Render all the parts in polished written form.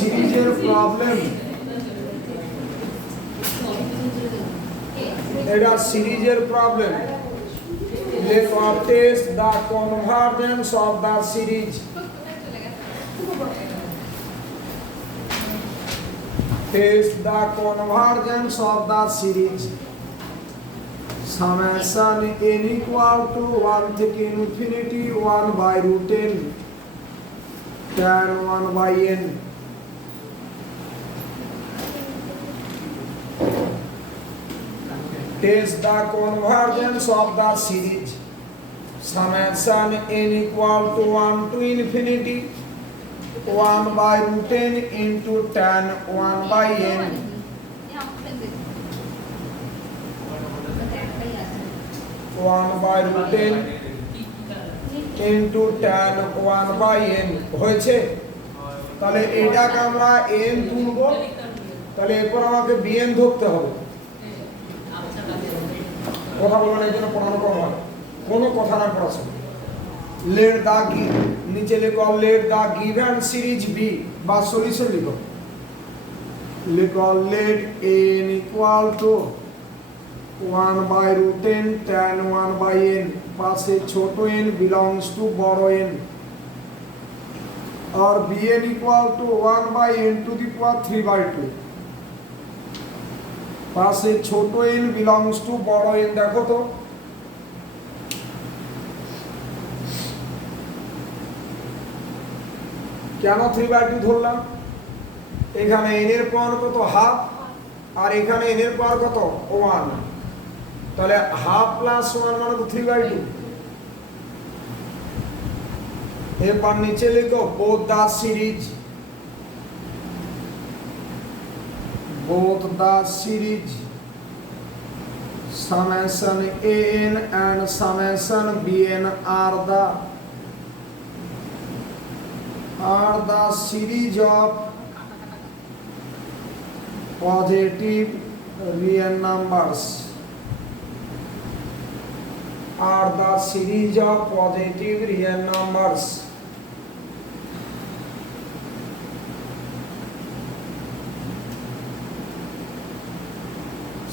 সিরিজের প্রবলেম, এটা সিরিজের problem. Let of test the convergence of the series. Test the convergence of the series summation n equal to 1 থেকে infinity 1 by root n tan 1 by n test the convergence of the series summation n equal to 1 to infinity 1 by root n into tan 1 by n 1 by root n into tan 1 by n হয়েছে। তাহলে এটাকে আমরা n তুলব, তাহলে এরপর আমাকে bn ধরতে হবে। কথা বলার জন্য পড়ানো কম হয়, কোনো কথা না পড়াছে। লেট দা নিচে লিখো let the given series B বা সলিউশন লিখো। লিখো let n equal to 1 by root n tan 1 by n পাশে ছোট n belongs to বড় n और bn equal to 1 by n to the power 3 by 2 পাশে ছোট n belongs to বড় n। দেখো তো কেন 3 by 2 ধরলাম? এখানে n এর পাওয়ার কত? হাফ, আর এখানে n এর পাওয়ার কত? 1। তাহলে হাফ প্লাস 1 মানে তো 3 by 2। এরপর নিচে লিখো both the series summation an and summation bn are the series of positive real numbers, are the series of positive real numbers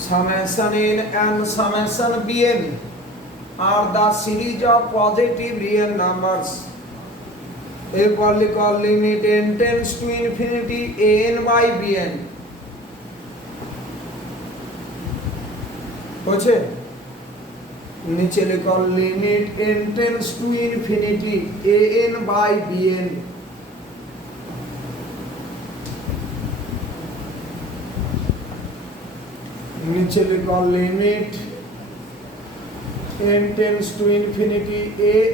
summation n and summation bn are the series of positive real numbers equally called limit n tends to infinity an by bn হচ্ছে। নিচে লিখো limit n tends to infinity an by bn নিচে লিখো limit n tends to infinity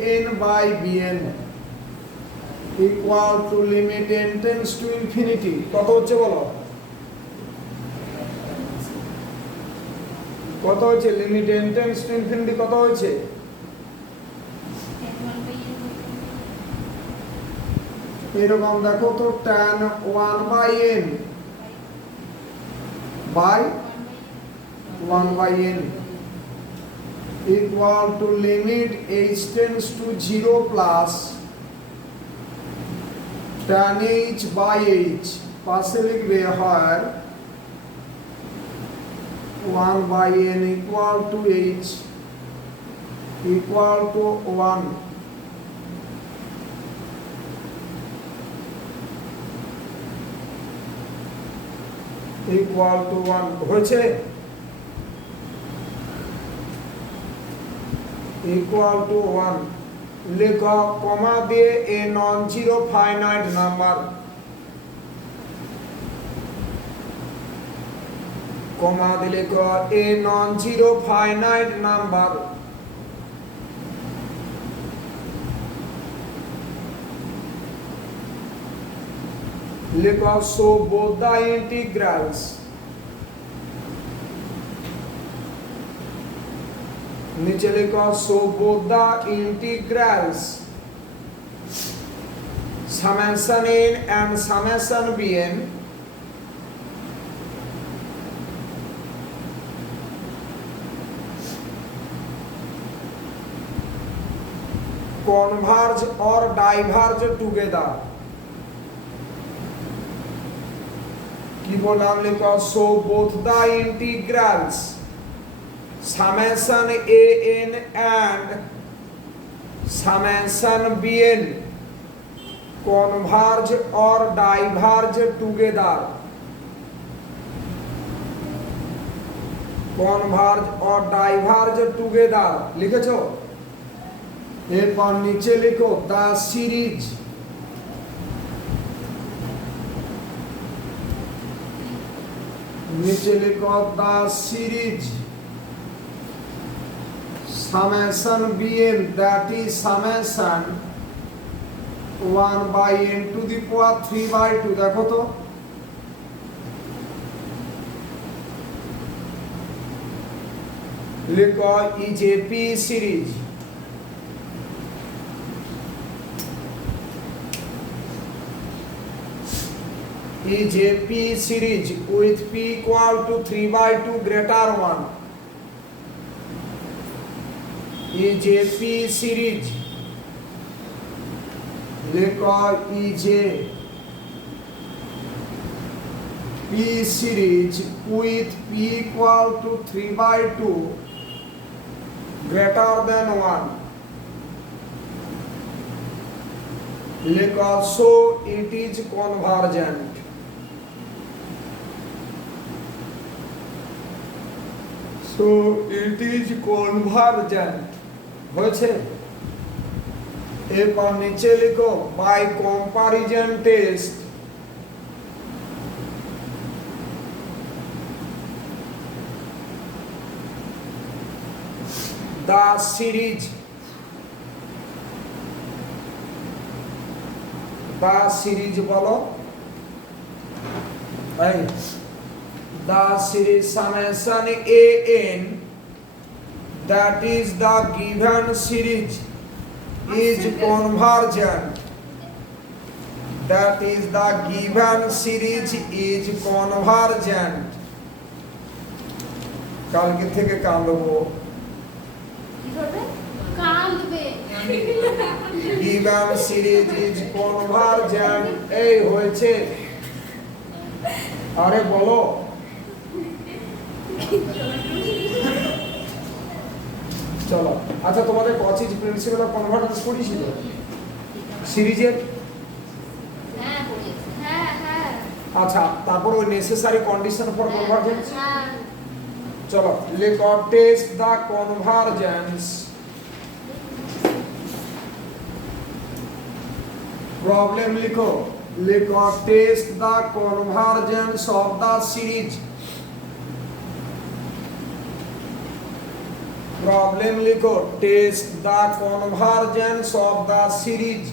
an by bn equal to limit n tends to infinity কত হচ্ছে বলো? কত হচ্ছে? Limit n tends to infinity কত হচ্ছে? এরকম দেখো তো tan 1 by n by 1 by n equal to limit h tends to 0 plus tan h by h পাশে লিখবে হয় 1 by n equal to h equal to 1 equal to 1 হয়েছে। equal to 1 লেখো কমা দিয়ে a non zero finite number comma দিয়ে লেখো a non zero finite number লেখো so both the integrals नीचे लिखो so both the integrals summation n and summation bn converge or diverge together কি বললাম লিখো so both the integrals summation an and summation bn converge or diverge together, converge or diverge together লিখেছো। এরপর নিচে লিখো the series নিচে লিখো the series summation bn that is summation 1 by n to the power 3 by 2 দেখো তো লিখো is a p series is a p series with p equal to 3 by 2 greater 1 is a p series लिखो is a p series with p equal to 3 by 2 greater than 1 लिखो so it is convergent so it is convergent হয়েছে। এরপর নিচে লিখো by comparison test the series বলো এই the series summation an that is the given series is convergent, that is the given series is convergent কালকে থেকে কাঁদবো given series is convergent এই হয়েছে আরে বলো চলো আচ্ছা তোমাদের কচিজ প্রিন্সিপাল অফ কনভার্জেন্স পড়িয়েছিল সিরিজের হ্যাঁ পড়িয়েছি হ্যাঁ আচ্ছা তারপর ওই নেসেসারি কন্ডিশন ফর কনভার্জেন্স চলো লিখো টেস্ট দা কনভার্জেন্স প্রবলেম লিখো test the convergence of the series problem लिखो test the convergence of the series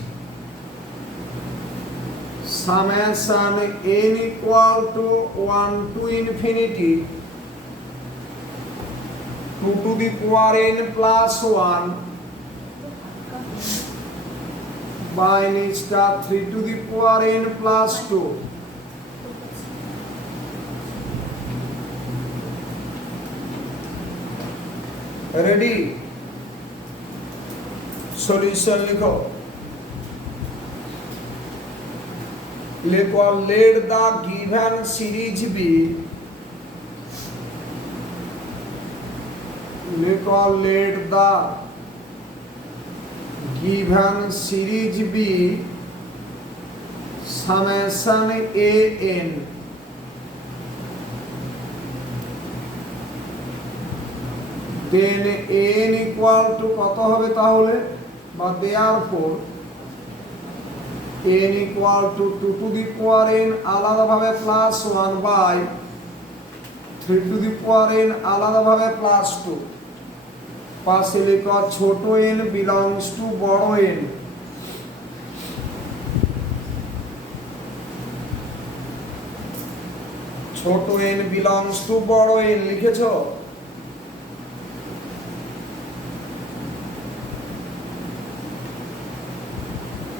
summation n equal to 1 to infinity 2 to the power n plus 1 by n star 3 to the power n plus 2 ready solution लिखो let the given series be let the given series be summation a n then n equal to কত হবে তাহলে বা therefore n equal to 2 to the power n আলাদাভাবে plus 1 by 3 to the power n আলাদাভাবে প্লাস 2 পাশে লেখা ছোট n belongs to বড় n ছোট n belongs to বড় n লিখেছো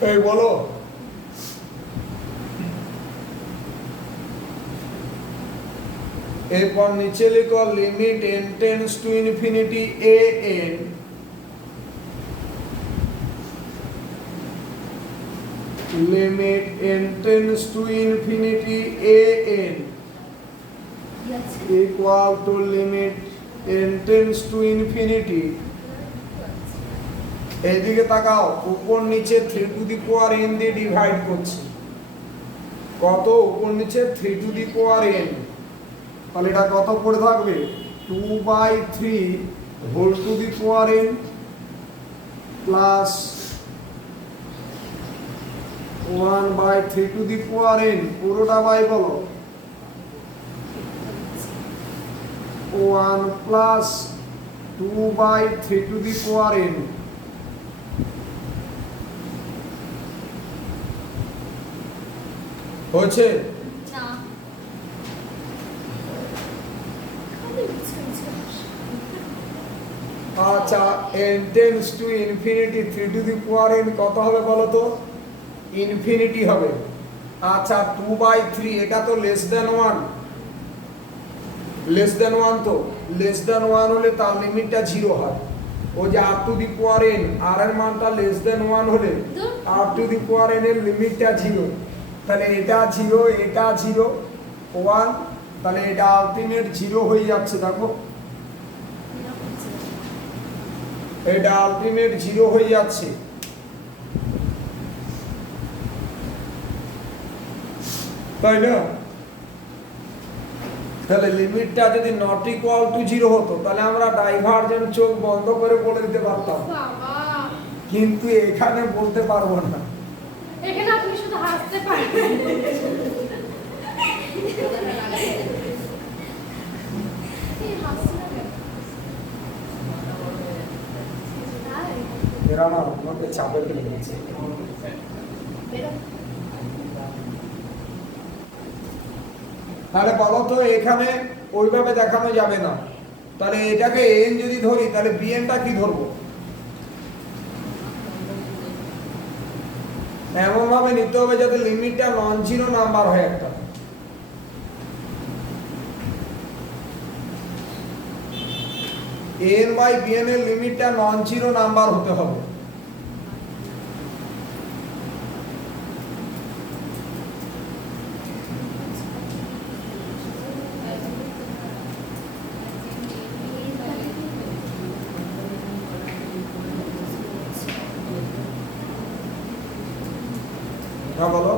এই বলো এরপর নিচে লিখো limit n tends to infinity a n limit n tends to infinity a n equal to limit n tends to infinity এইদিকে তাকাও উপর নিচে 3 টু দি পাওয়ার n দিয়ে ডিভাইড করছি কত উপর নিচে 3 টু দি পাওয়ার n তাহলে এটা কত পড়ে থাকবে 2/3 whole to the power n plus 1/3 to the power n পুরোটা বাই বলো 1 plus 2/3 to the power n হচ্ছে না আচ্ছা n tends to infinity 3 to the power n কত হবে বলো তো ইনফিনিটি হবে আচ্ছা 2/3 এটা তো লেস দ্যান 1 লেস দ্যান 1 তো লেস দ্যান 1 হলে তার লিমিটটা 0 হয় ও যে r two the power n r এর মানটা লেস দ্যান 1 হলে r two the power n এর লিমিটটা 0 তাহলে এটা 0 এটা 0 1 তাহলে এটা আলটিমেট 0 হয়ে যাচ্ছে দেখো এটা আলটিমেট 0 হয়ে যাচ্ছে তাই না তাহলে লিমিটটা যদি নট ইকুয়াল টু 0 হতো তাহলে আমরা ডাইভারজেন্ট চোখ বন্ধ করে বলে দিতে পারতাম বাবা কিন্তু এখানে বলতে পারবো না এখানে আপনি শুধু হাসতে পারবেন এই হাসি না কেন? তাই? এরা না আমাকে চাপে ফেলে দিয়েছে বেরো। তাহলে বলো তো এখানে ওইভাবে দেখানো যাবে না তাহলে এটাকে এন যদি ধরি তাহলে বিএনটা কি ধরবো এমন ভাবে নিতে হবে যাতে লিমিটটা নন জিরো নাম্বার হয় একটা এন বাই বিএন এর লিমিটটা নন জিরো নাম্বার হতে হবে হ্যাঁ বলো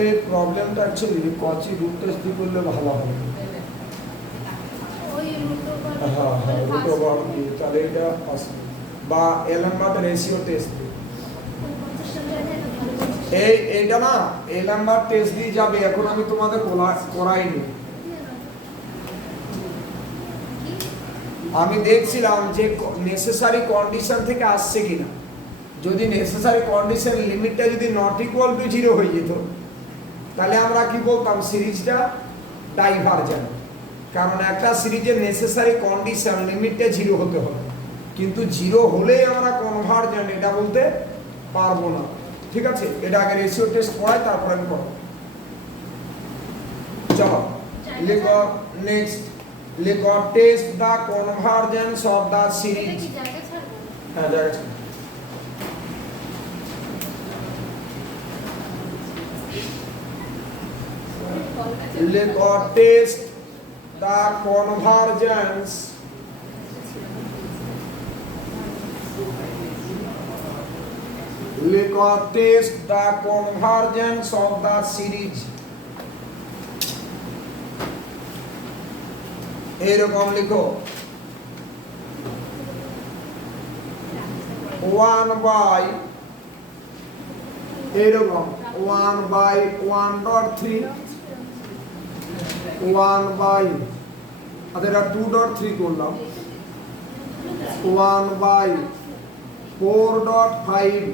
এই প্রবলেমটা অ্যাকচুয়ালি কচি রুট টেস্ট দিয়ে করলে ভালো হবে ওই রুটো হ্যাঁ হ্যাঁ রুট ওভার দিয়ে তাহলে এটা বা এলএমবার্ট রেশিও টেস্ট দিয়ে এইটা না এলএমবার্ট টেস্ট দিয়ে যাবে এখন আমি তোমাদের করাইনি আমি দেখছিলাম যে নেসেসারি কন্ডিশন থেকে আসছে কিনা যদি নেসেসারি কন্ডিশন লিমিটটা যদি নট ইকুয়াল টু 0 হয়ে যেত তাহলে আমরা কি বলতাম সিরিজটা ডাইভারজেন্ট কারণ একটা সিরিজের নেসেসারি কন্ডিশন লিমিটটা 0 হতে হবে কিন্তু 0 হলেই আমরা কনভারজেন্ট এটা বলতে পারবো না ঠিক আছে এটা আগে রেশিও টেস্ট করাই তারপর আমি করব চলো লিখো নেক্সট লিখো test the convergence of the series হ্যাঁ জায়গা ছাড়ো লিখো টেস্ট দা কনভারজেন্স লিখো test the convergence of the series এরকম লিখো 1 এরকম 1/1.3 1/1.3 আচ্ছা এটা 2.3 করলাম 1/4.5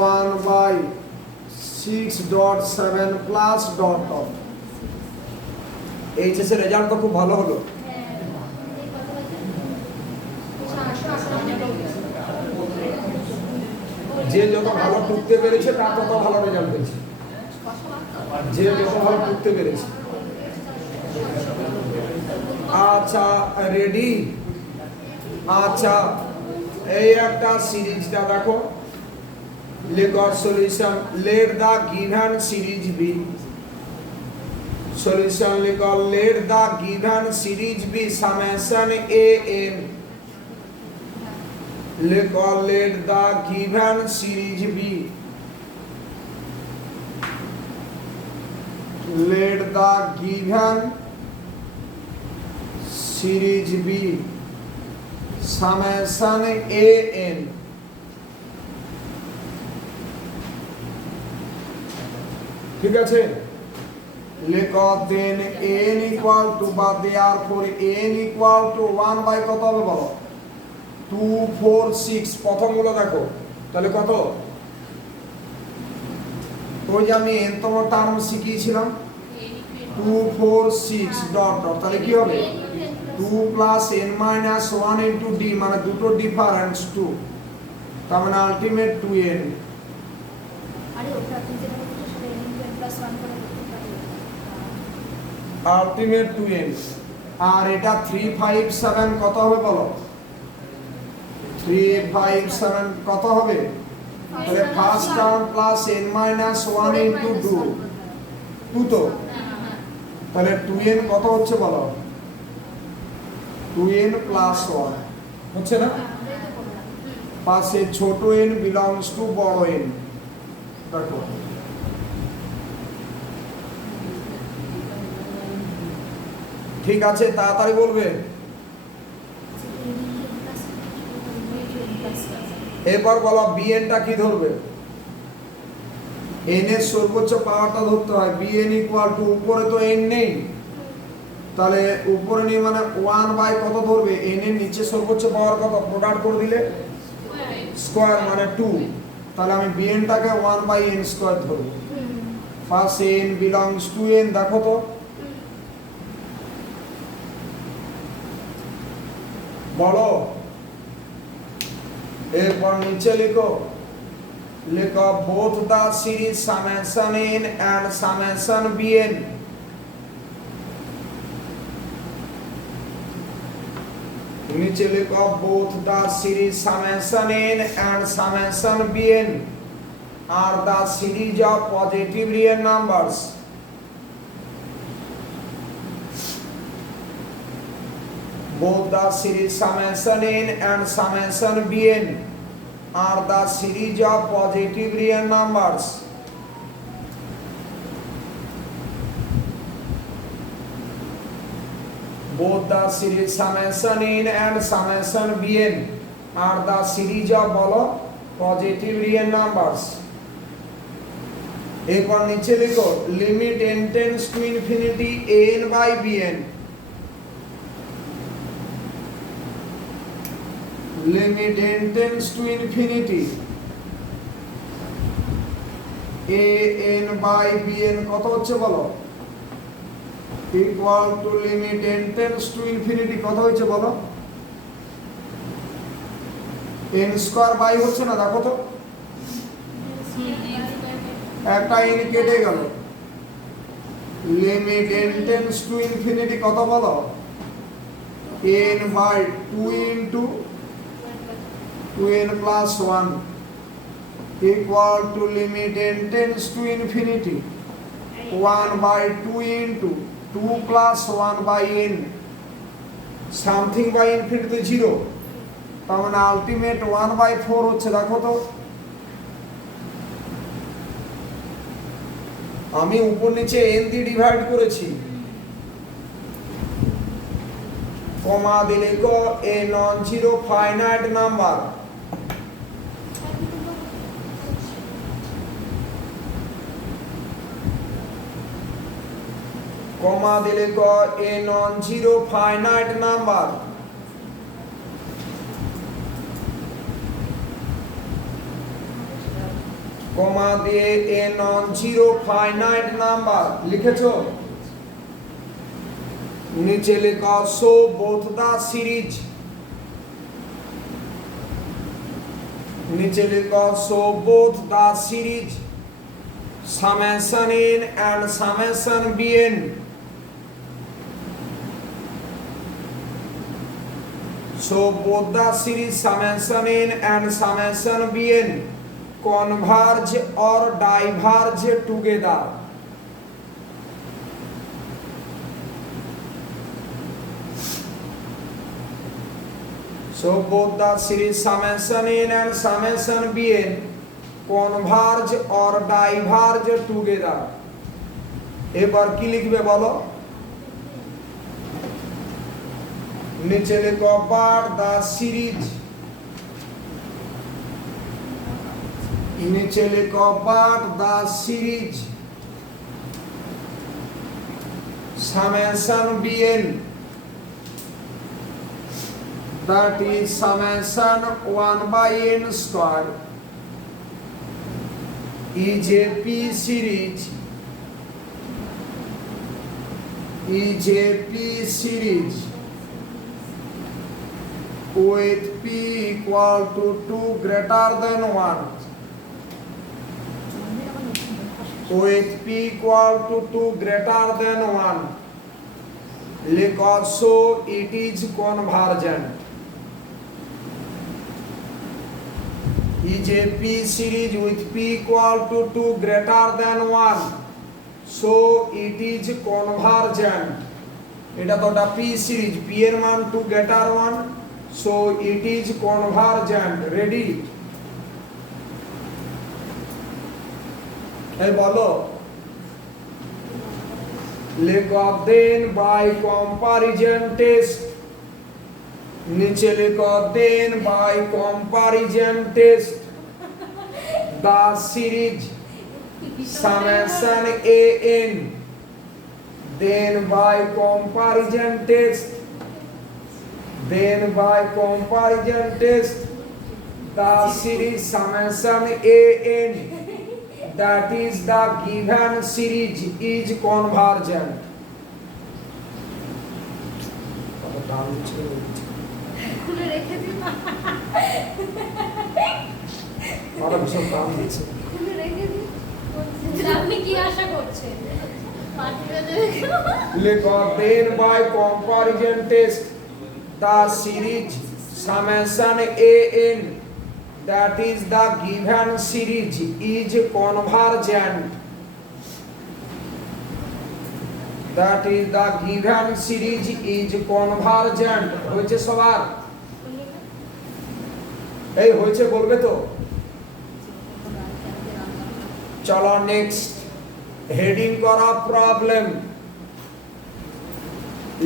1/6.7 প্লাস ডট ডট। এইচএস এর রেজাল্ট তো খুব ভালো হলো। যে যত ভালো টুকতে পেরেছে তার তত ভালো রেজাল্ট পেয়েছে, যে যত ভালো টুকতে পেরেছে। আচ্ছা রেডি? আচ্ছা এই একটা সিরিজটা দেখো, লেখো solution let the given series be. Solution লেখো let the given series be summation A n. লেখো let the given series be, let the given series be summation a n। ঠিক আছে, লেখো দেন n ইকুয়াল টু বা therefore n equal to 1 by কত হবে বলো? 2 4 6। প্রথমগুলো দেখো তাহলে কত? ওই যে আমি n তম টার্ম শিখিয়েছিলাম 2 4 6 ডট ডট, তাহলে কি হবে 2 plus n minus 1 into d, মানে দুটো ডিফারেন্স 2, তার মানে আলটিমেট 2n। Ultimate 2n। আর এটা 3 5 7 কত হবে বলো? 3 5 7 কত হবে? তাহলে first term plus n minus 1 ইনটু 2 তো, তাহলে 2n কত হচ্ছে বলো? 2n প্লাস 1 হচ্ছে না? পাশে ছোট n বিলংস টু বড় n। দেখো ঠিক আছে, তাড়াতাড়ি বলবে। এরপর বলো bn টা কি ধরবে? n এর সর্বোচ্চ পাওয়ারটা ধরতে হয়। bn ইকুয়াল টু, উপরে তো n নেই, তাহলে উপরে নেই মানে 1 বাই কত ধরবে? n এর নিচে সর্বোচ্চ পাওয়ার কত? প্রোডাক্ট করে দিলে স্কয়ার মানে 2, তাহলে আমি bn টাকে 1 বাই n স্কয়ার ধরব। First n belongs to n, দেখো তো বলো। এরপর নিচে লিখো, লেখো both the series summation n and summation bn। নিচে লেখো both the series summation n and summation bn are the series of positive real numbers। Both the series summation n and summation bn are the series of positive real numbers। Both the series summation n and summation bn are the series of বলো positive real numbers। এরপর নিচে লিখো limit n tends to infinity an by bn। Limit n tends to infinity an by bn কত হচ্ছে বলো? Equal to limit n tends to infinity কত হচ্ছে বলো? n স্কয়ার বাই হচ্ছে না, দেখো তো একটা n কেটে গেল। Limit n tends to infinity কত বলো? n by 2 into 2n plus 1 equal to limit n tends to infinity 1 by 2 into 2 plus 1 by n, something by infinity 0, তার মানে আলটিমেট 1 by 4 হচ্ছে। দেখো তো আমি উপর নিচে n দিয়ে ডিভাইড করেছি, কমা দিলে কো a non zero finite number। কমা দিলে ক a non zero finite number, কমা দিয়ে a non zero finite number লিখেছো। নিচে লেখা শো বোথ দা সিরিজ, নিচে লেখা show both the series summation in and summation bn, so both the series summation in and summation bn converge or diverge together. So both the series summation in and summation bn converge or diverge together. এবার কি লিখবে বলো, নিচে লেখো but the series, নিচে লেখো but the series summation bn, that is summation 1 by n square is a p series, is a p series with p equal to 2 greater than 1, with p equal to 2 greater than 1, because so it is convergent. Is a p series with p equal to 2 greater than 1, so it is convergent. এটা তো একটা p series, p এর মান 2 greater 1, so it is convergent. Ready? এই বলো, লেখো then by comparison test, নিচে লেখো then by comparison test the series summation an, then by comparison test, then by comparison test the series summation an, that is the given series is convergent. খুলে রেখে দিন না, আমার ভীষণ কাম দিচ্ছে। খুলে রেখে দিন। আপনি কি আশা করছেন? লেখো then by comparison test the series summation an, that is the given series is convergent, that is the given series is convergent. হয়েছে সবার? এই হয়েছে বলবে তো? চলো নেক্সট হেডিং করা প্রবলেম,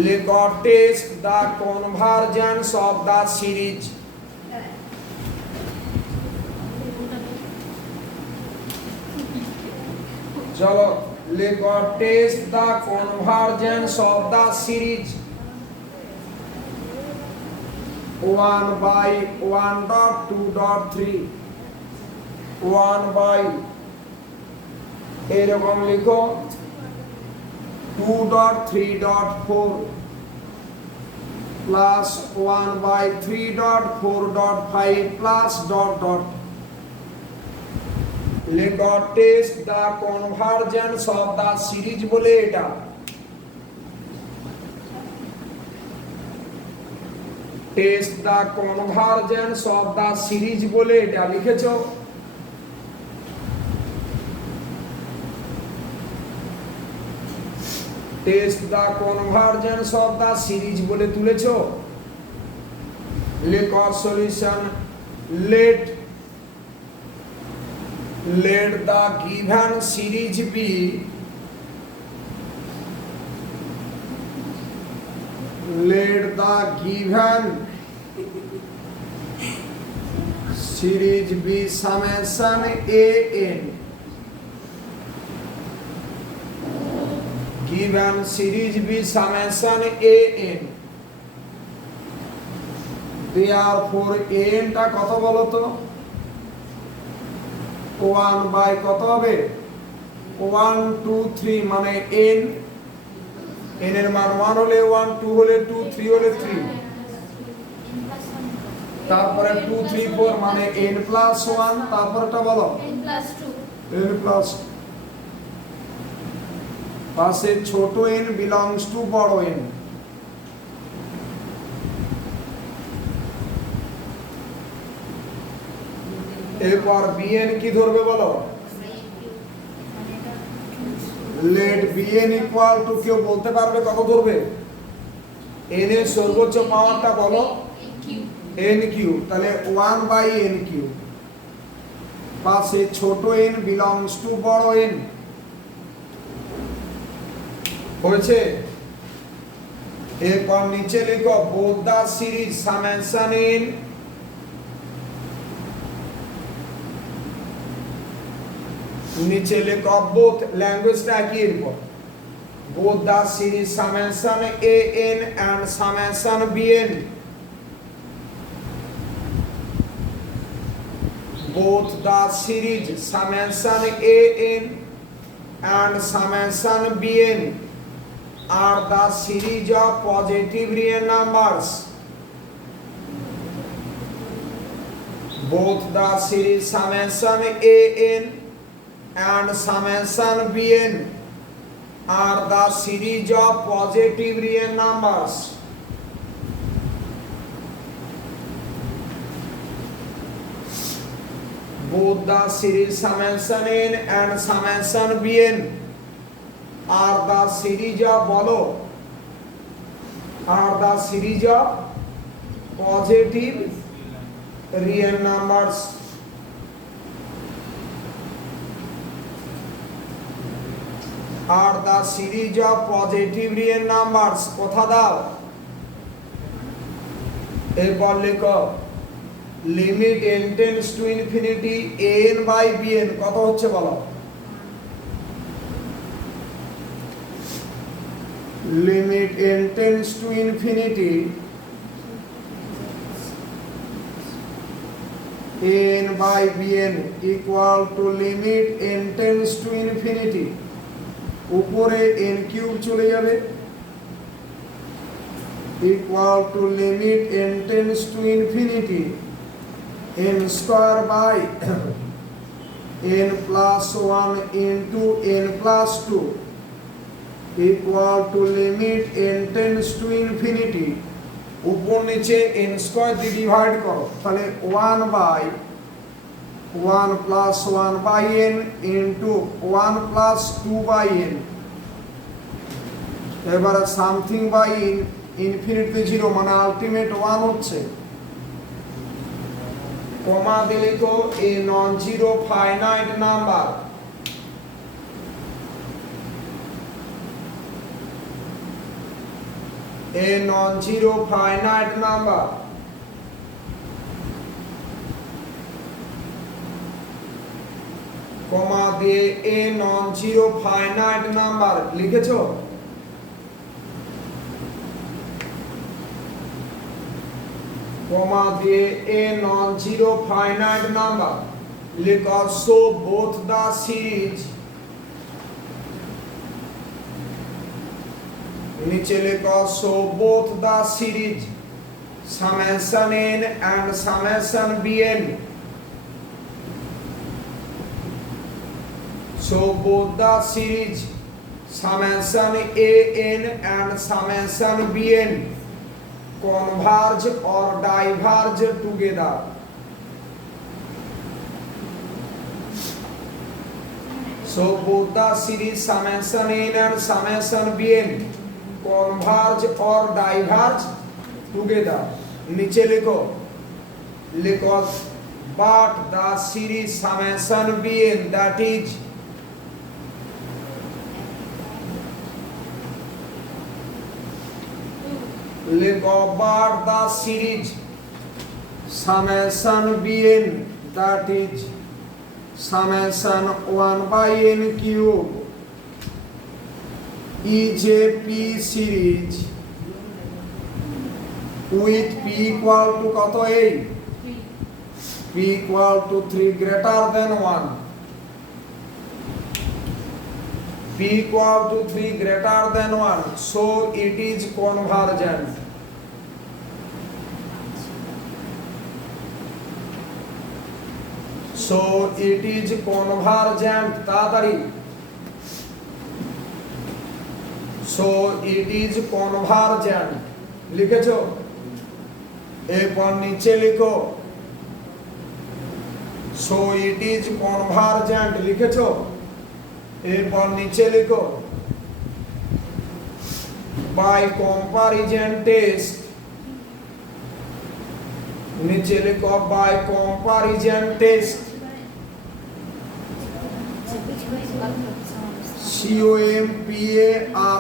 লেখো test the convergence of the series. চলো লেখো test the convergence of the series 1 by 1.2.3, 1 by এরকম লিখো 2.3.4 plus 1 by 3.4.5 plus dot dot, লেখো test the convergence of the series বলে এটা। Test the convergence of the series বলে এটা লিখেছো। Test the convergence of the series বলে তুলেছো। লেখো solution, let the given series be let the given series be summation an, given series B summation a n, therefore a n টা কত বলো তো 1 বাই কত হবে 1 2 3 মানে n এর মান 1 হলে 1 2 হলে 2 3 হলে 3 তারপরে 2 3 4 মানে n প্লাস 1 তারপরটা বলো n প্লাস পাশে ছোট n belongs to বড় n এরপর bn কি ধরবে বলো let bn equal to কেউ বলতে পারবে কত ধরবে n এর সর্বোচ্চ পাওয়ারটা বলো n কিউব তাহলে 1 বাই n কিউব পাশে ছোট n belongs to বড় n হয়েছে এরপর নিচে লিখো both the series summation n নিচে লিখো both ল্যাঙ্গুয়েজটা কি এরপর both the series summation a n and summation b n both the series summation a n and summation b n are the series of positive real numbers. Both the series summation a n and summation b n are the series of positive real numbers. Both the series summation n and summation b n are the series of bolo are the series of positive real numbers. Are the series of positive real numbers কথা দাও এরপর লেখো limit n tends to infinity an by bn কত হচ্ছে বলো limit n tends to infinity n by bn equal to limit n tends to infinity উপরে n cube চলে যাবে equal to limit n tends to infinity n square by n plus 1 into n plus 2 equal to limit n tends to infinity উপর নিচে n square দিয়ে ডিভাইড করো তাহলে 1 বাই 1 plus 1 by n into 1 plus 2 by n এবারে something by infinity 0 মানে ultimate 1 হচ্ছে comma দিলে তো a non zero finite number a non-zero finite number comma দিয়ে a non-zero finite number লিখেছো কমা দিয়ে a non-zero finite number লিখো so both the series নিচে লেখো so both the series summation n and summation bn so both the series summation an and summation bn converge or diverge together so both the series summation n and summation bn converge or diverge together নিচে লেখো লেখো but the series summation bn that is লেখো but the series summation bn that is summation 1 by n cube is a P series with P equal to কত এই P equal to 3 greater than 1 P equal to 3 greater than 1 so it is convergent so it is convergent তাড়াতাড়ি so it is convergent লিখেছো এরপর নিচে লিখো so it is convergent লিখেছো এরপর নিচে লিখো by comparison test নিচে লিখো by comparison test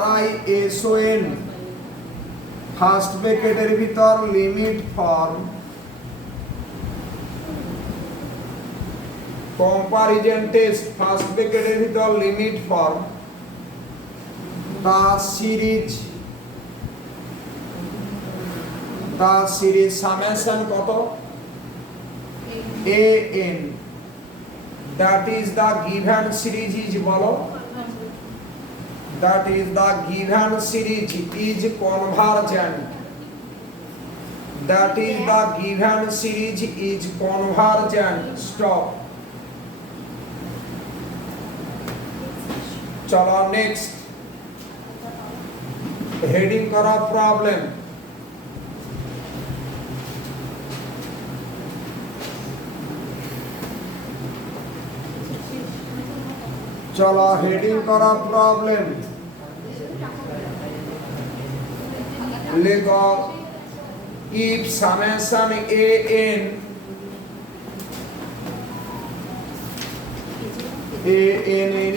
COMPARISON first ব্র্যাকেটের ভিতর limit form comparison test first ব্র্যাকেটের ভিতর limit form the series summation কত an that is the given series is বলো that is the given series is convergent that is the given series is convergent stop चलो next heading करा प्रॉब्लम चलो हेडिंग करा प्रॉब्लम लिखो if summation an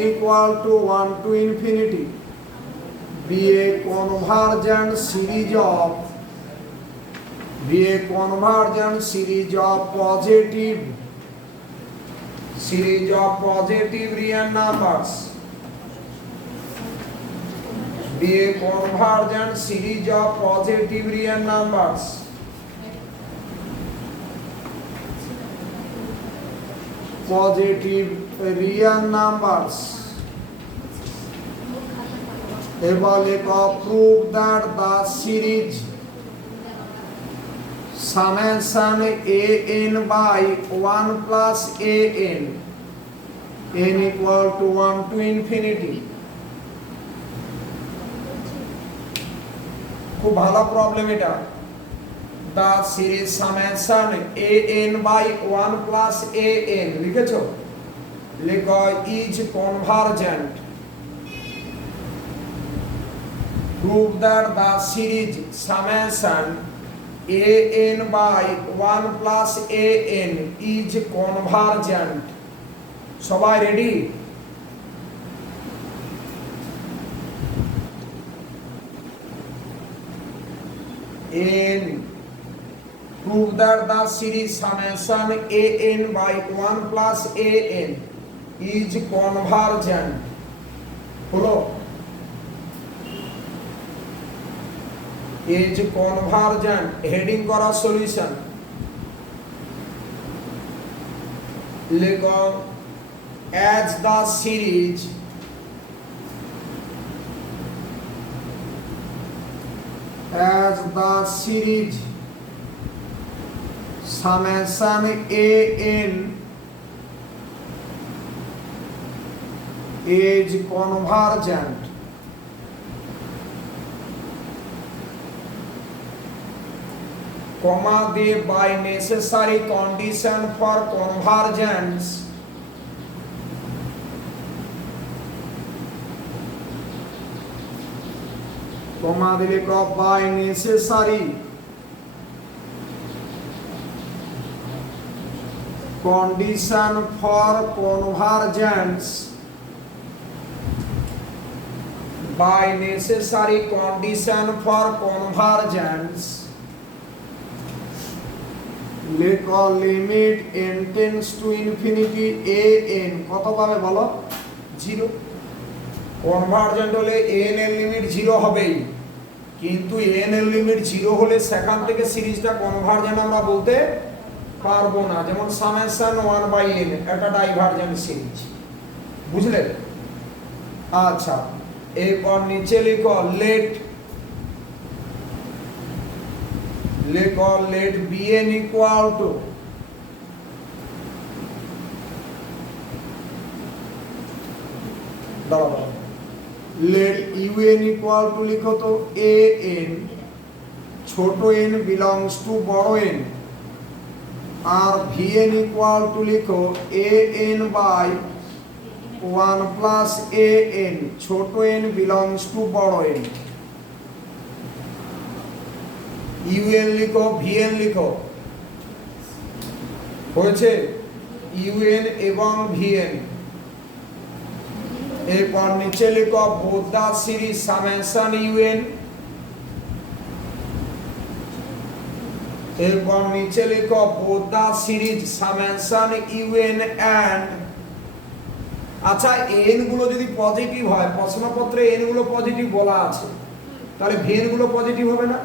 equal to 1 to infinity be a convergent series of positive real numbers be a convergent series of positive real numbers positive real numbers এবার লেখো prove that the series summation an by 1 plus an n equal to 1 to infinity খুব ভালো প্রবলেম এটা the series summation an by 1 plus an লিখেছো লিখো is convergent prove that the series summation an by 1 plus an is convergent সবাই ready n prove that the series summation an by 1 plus an is convergent হলো is convergent heading করা solution লিখো as the series summation an is convergent comma they by necessary condition for convergence comma they by necessary condition for convergence by necessary condition for convergence লেখো limit n tends to infinity an কত পাবে বলো 0 কনভার্জেন্ট হলে এন এর লিমিট 0 হবেই, কিন্তু এন এর লিমিট 0 হলে সেখান থেকে সিরিজটা কনভার্জেন্ট আমরা বলতে পারবো না। যেমন সামেশন 1/n একটা ডাইভারজেন্ট সিরিজ, বুঝলে? আচ্ছা, এরপর নিচে লিখো let bn equal to let un equal to লিখো তো an ছোট n বিলংস টু বড় n, আর vn ইকুয়াল টু লিখো an বাই 1 প্লাস an ছোট n বিলংস টু বড় n। un লিখো vn লিখো, হয়েছে? un এবং vn। এরপর নিচে লিখো both the series summation un, এরপর নিচে লিখো both the series summation un and, আচ্ছা n গুলো যদি পজিটিভ হয়, প্রশ্নপত্রে n গুলো পজিটিভ বলা আছে, তাহলে vn গুলো পজিটিভ হবে না,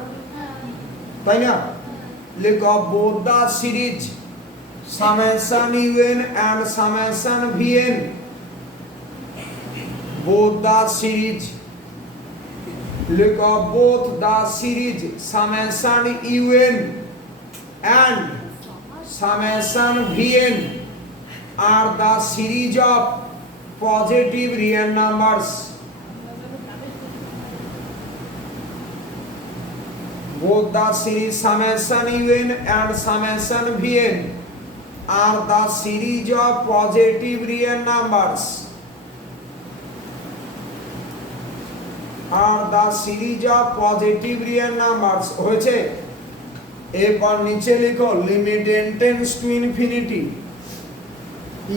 তাই না? লিখো both the series summation un and summation vn, both the series, লিখো both the series summation un and summation vn are the series of positive real numbers. Both the series summation un and summation vn are the series of positive real numbers. Are the series of positive real numbers, হয়েছে? এরপর নিচে লিখো limit n tends to infinity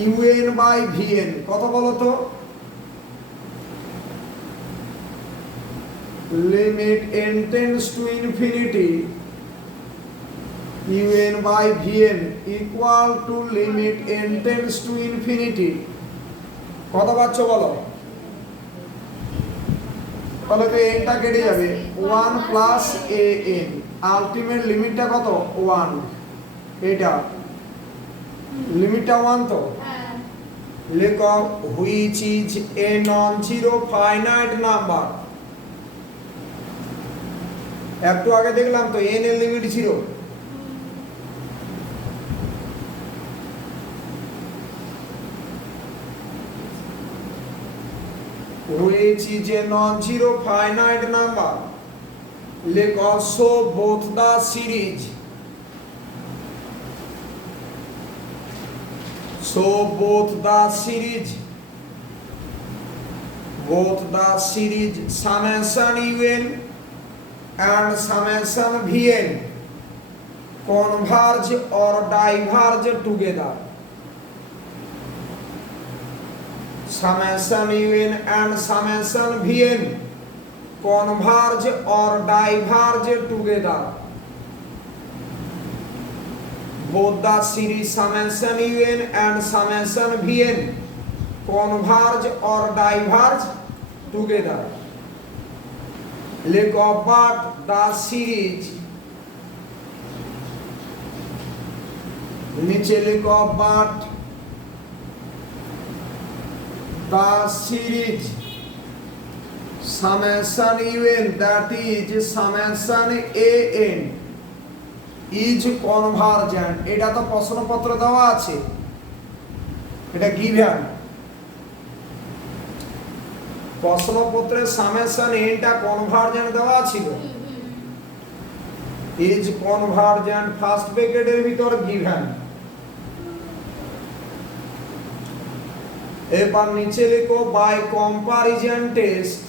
un by vn, কত বলো তো? Limit n tends to infinity un by vn equal to limit n tends to infinity, কত পাচ্ছ বলো? তাহলে তো nটা কেটে যাবে, 1 প্লাস an, আলটিমেট লিমিটটা কত? 1, এটা লিমিটটা 1 তো। লেখো which is a non zero finite number, একটু আগে দেখলাম তো n এর লিমিট 0, which is a non-zero finite number. Let also both the series. So both the series summation un and summation vn converge or diverge together. Summation un and summation vn converge or diverge together. Both the series summation un and summation vn converge or diverge together. Look but the series, নিচে লিখো but the series summation un, that is summation an, is convergent. এটা তো প্রশ্নপত্র দেওয়া আছে, এটা গিভেন। প্রশ্নপত্রে সামেশন এনটা কনভার্জেন্ট দেওয়া ছিল, ইজ কনভার্জেন্ট ফার্স্ট ব্র্যাকেটের ভিতর গিভেন। এবার নিচে লিখো বাই কম্পারিজন টেস্ট,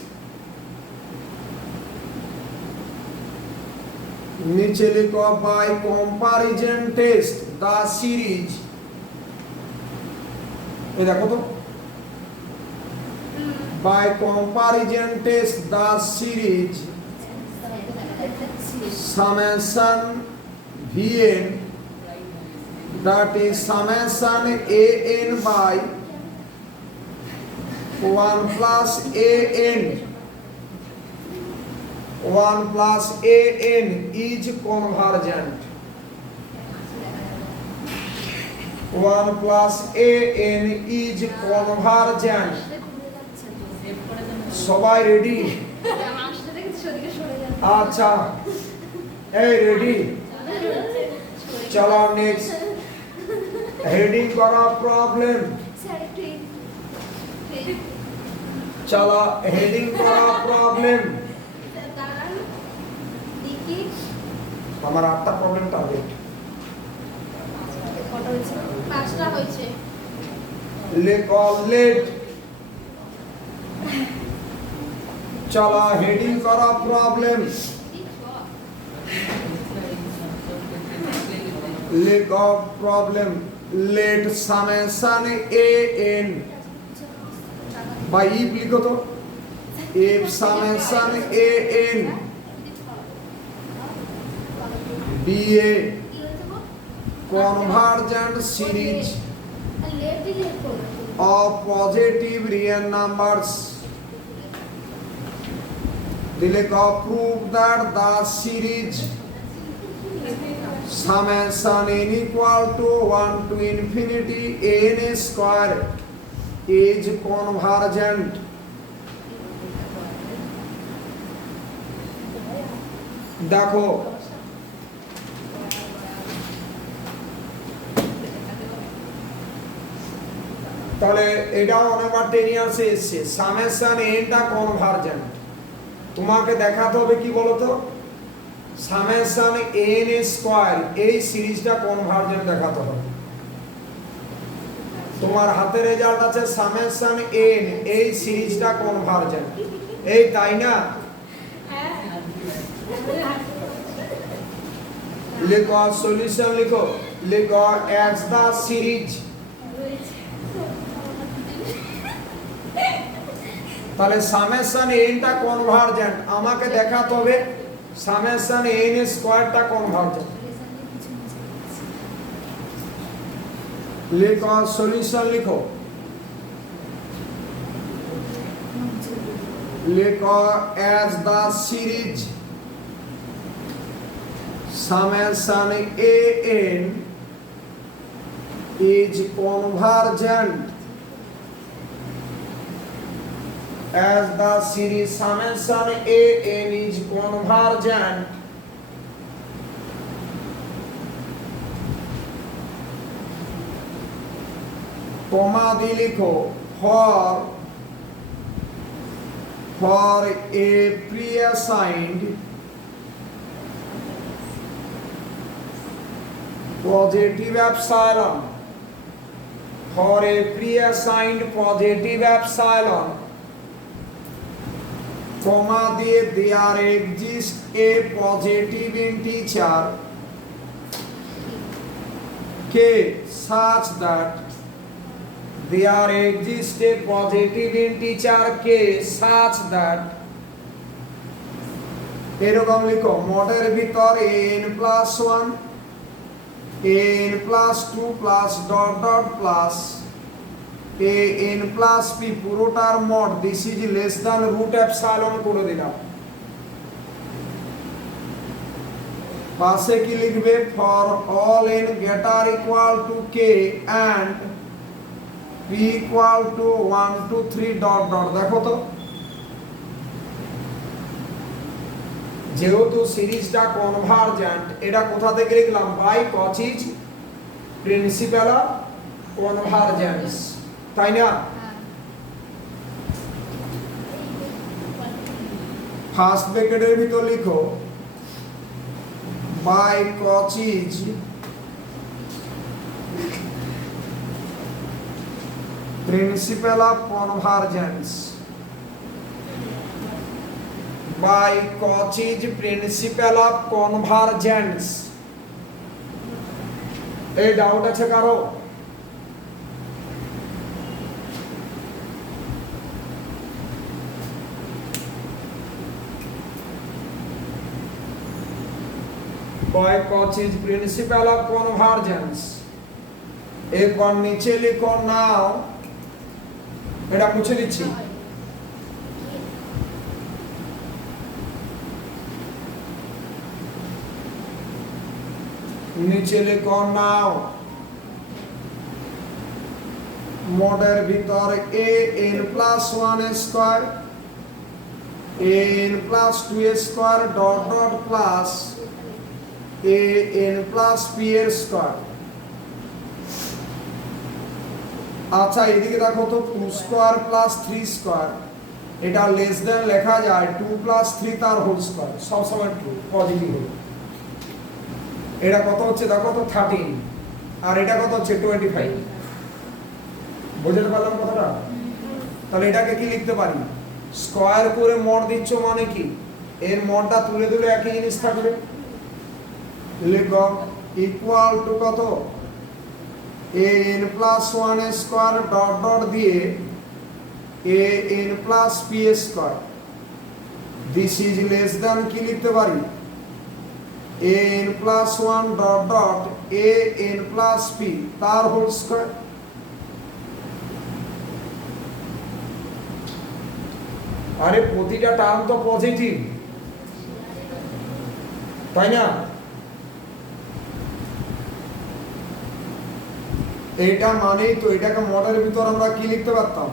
নিচে লিখো by comparison test the series, এই দেখো তো, by comparison test the series summation vn, that is summation an by 1 plus an 1 plus an is convergent 1 plus an is convergent সবাই রেডি আচ্ছা এই ready চলো next heading করা problem চলো heading করা প্রবলেম আমার 8টা প্রবলেম টার্গেট লেট চলো হেডিং করা problem leg of problem let summation A N বা ইফ লিখো তো if summation A N be A convergent series of positive real numbers দিলে prove that the series summation n equal to 1 to infinity n square is convergent দেখো তাহলে এটাও অনেকবার 10 ইয়ার্সে এসেছে সামেশন এনটা কনভার্জেন্ট তোমাকে দেখাতে হবে কি বলো তো সামেশন এন স্কয়ার এই সিরিজটা কনভার্জেন্ট দেখাতে হবে তোমার হাতে রেজাল্ট আছে সামেশন এন এই সিরিজটা কনভার্জেন্ট এই তাই না লিখো সলিউশন লিখো এক্স দা সিরিজ তাহলে সামেশন এনটা কনভার্জেন্ট আমাকে দেখাতে হবে সামেশন এন স্কয়ারটা কনভার্জেন্ট লিখো সলিউশন লিখো as the series summation an is convergent as the series summation an is convergent comma দিয়ে লিখো for a pre-assigned positive epsilon for a pre-assigned positive epsilon comma দিয়ে there exists a positive integer k such that there exists a positive integer k such that এরকম লিখো মডের ভিতর n plus 1 n plus 2 plus dot dot plus an plus p পুরোটার mod this is less than root epsilon করে দিলাম পাশে কি লিখবে for all n greater equal to k and p equal to 1 2 3 dot dot দেখো তো যেহেতু সিরিজটা কনভার্জেন্ট এটা কোথা থেকে লিখলাম by Cauchy's principle of convergence তাই না ফার্স্ট ব্র্যাকেটের ভিতর লিখো by Cauchy's principle of convergence by Cauchy's principle of convergence এই ডাউট আছে কারো by Cauchy's principle of convergence एक बार नीचे लिखो now এটা মুছে দিচ্ছি। নিচে লিখো নাও মডের ভিতর a n plus 1 square a n plus 2 square dot dot plus a n plus p এর স্কয়ার। আচ্ছা এদিকে দেখো তো 2 স্কয়ার প্লাস 3 স্কয়ার, এটা লেস দেন লেখা যায় 2 প্লাস 3 তার হোল স্কয়ার, সবসময় ট্রু পজিটিভ হবে। এটা কত হচ্ছে দেখো তো 13, আর এটা কত হচ্ছে 25। বুঝতে পারলাম কথাটা? তাহলে এটাকে কি লিখতে পারি, স্কয়ার করে মড দিচ্ছ মানে কি এর মডটা তুলে দিলে একই জিনিস থাকবে। লিখো ইকুয়াল টু কত a n plus 1 square dot dot দিয়ে a n plus p square. This is less than কি লিখতে পারি a n plus 1 dot dot a n plus p তার হোল স্কয়ার। আরে প্রতিটা টার্ম তো পজিটিভ, তাই না? এটা মানেই তো এটাকে মডেলের ভিতর আমরা কি লিখতে পারতাম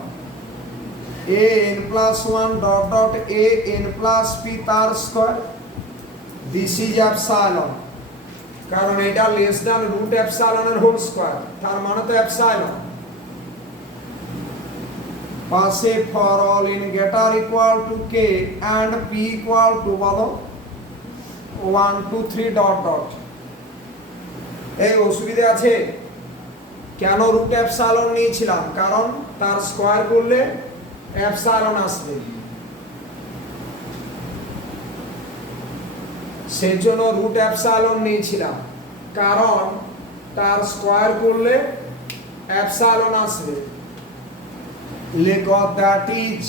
a n plus 1 dot dot a n plus p তার স্কয়ার। দিস ইজ এপসাইলন, কারণ এটা লেস দ্যান রুট এপসাইলন এর হোল স্কয়ার, তার মানে তো এপসাইলন। পাশে for all in greater equal to k and p equal to বলো 1 2 3 ডট ডট। এই অসুবিধা আছে কেন রুট এপসাইলন নিয়েছিলাম, কারণ তার স্কয়ার করলে এপসাইলন আসবে, সেজন্য রুট এপসাইলন নিয়েছিলাম, কারণ তার স্কয়ার করলে এপসাইলন আসবে। লিখো দ্যাট ইজ,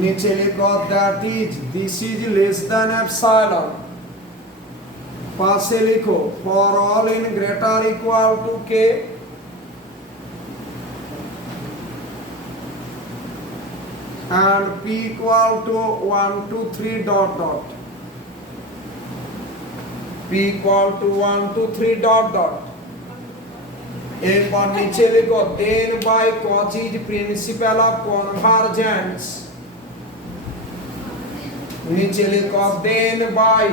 নিচে লিখো that is this is less than epsilon. পাশে লিখো for all in greater equal to k and p equal to 1 2 3 dot dot, p equal to 1 2 3 dot dot। এরপর নিচে লিখো then by cos is principle of convergence. নিচে লিখো then by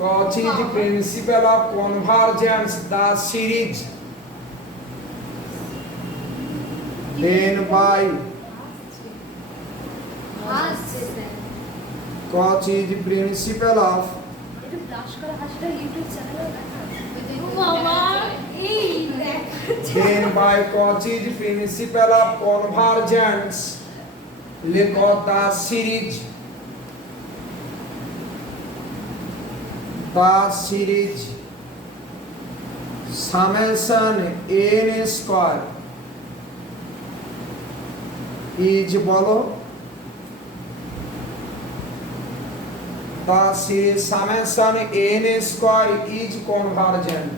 cos is principle of convergence the series, then by cos is principle of then by cos is principle of convergence লিখো the series, the series summation n square is বলো the series summation n square is convergent,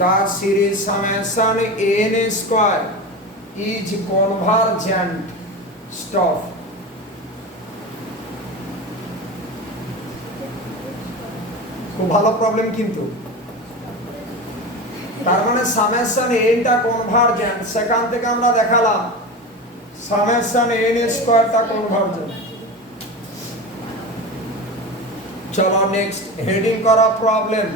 the series summation n square is convergent। stop। খুব ভালো প্রবলেম কিন্তু, তার মানে সামেশন এনটা কনভারজেন্ট, সেখান থেকে আমরা দেখালাম সামেশন এন স্কয়ারটা কনভারজেন্ট। চলো নেক্সট হেডিং করা প্রবলেম।